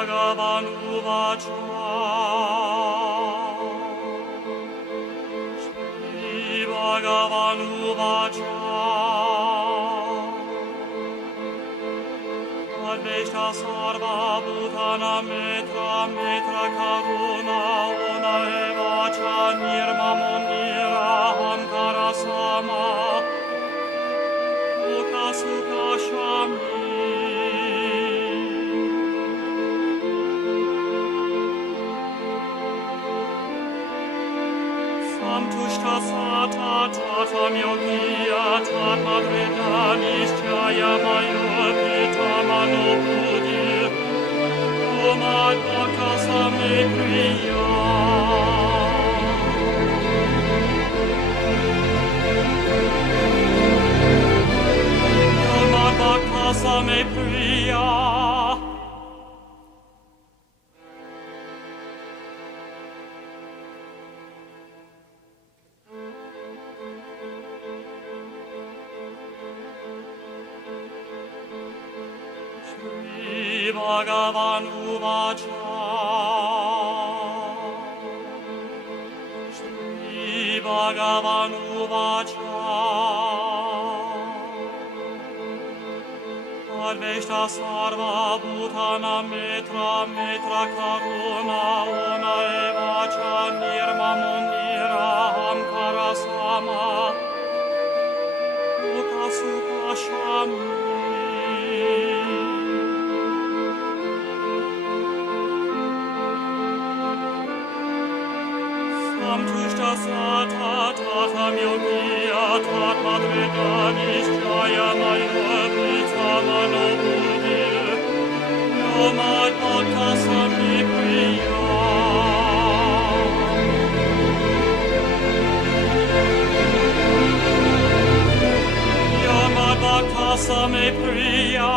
Bhagavan Uvacha Shri Bhagavan Uvacha Adveshta Sarva Bhutana Metra Karuna Ona Evacha Nirmamo Niraham Sama Mukha Sukha Shami Samtushta Sata Tatam Yogiya Tatma Vedanishtyaya Mayo Pitamano Budi Omad Bhakta Same Priya Omad Bhakta Same Priya Shri Bhagavan Uvacha Shri Bhagavan Uvacha Adveshta Sarva Bhutana Metra Karuna Ona Evacha Nirmamo Niraham Sama Mukha Sukha Shami Samtushta Sata Tatam Yogiya Tatma Vedanishtyaya Mayo Pitamano Budi Omad Bhakta Same Priya Yamad Bhakta Same Priya